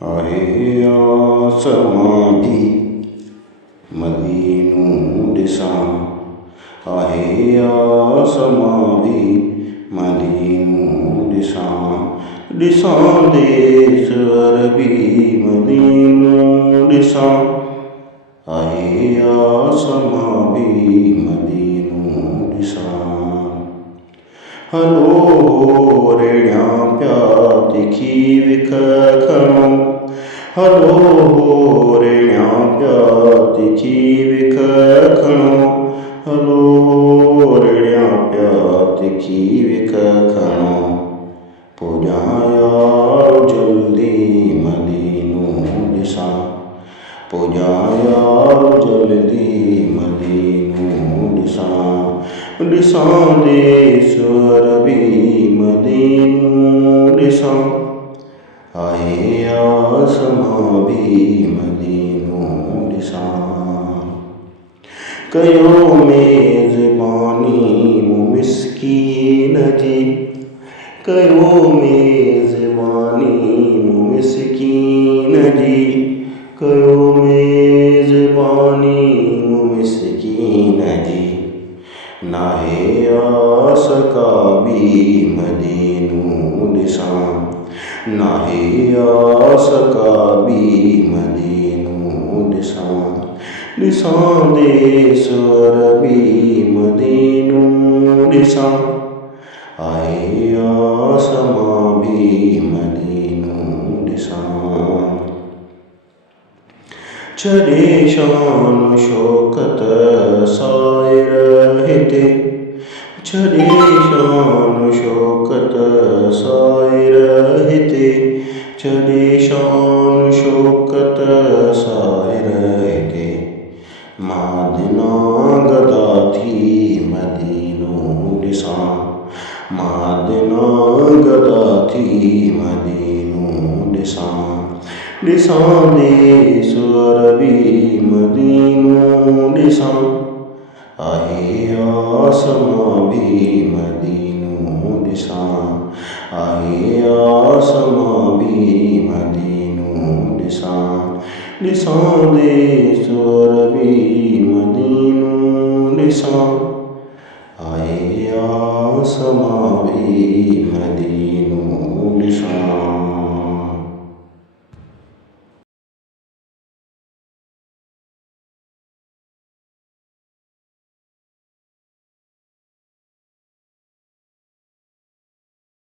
आहे आसमां भी मदीनू ॾिसां, आहे आसमां भी मदीनू ॾिसां, ॾिसां देस अरबी मदीनू ॾिसां, आहे आसमां भी मदीनू ॾिसां। हलो रेड़ियां पिया तिखी विख खणो, हलो रेड़ियां पिया तिखी विख खणो, हलो रेड़ियां पिया तिखी विख खणो, पुॼां यार जल्दी मदीनू ॾिसां, पुॼां यार जल्दी मदीनू ॾिसां, ॾिसां देस अरबी मदीनू ॾिसां, आहे आसमां भी मदीनू ॾिसां। कयो मेज़बानी मिस्कीन जी, कयो मेज़बानी मिस्कीन जी, कयो मेज़बानी मिस्कीन जी, नाहे आस का भी मदीनू ॾिसां, नाहे आस का भी मदीनू ॾिसां, ॾिसां देस अरबी मदीनू ॾिसां, आहे आसमां भी मदीनू ॾिसां। छॾे शान शौकत साइर हिते, छॾे शान शौकत साइर हिते, छॾे शान शौकत साइर हिते, मादिना गदा थी मदीनू ॾिसां, मादिना गदा थी मदीनू ॾिसां, ॾिसां देस अरबी मदीनू ॾिसां, आहे आसमां भी मदीनू ॾिसां, आहे आसमां भी मदीनू ॾिसां, ॾिसां देस अरबी मदीनू ॾिसां, आहे आसमां भी मदीनू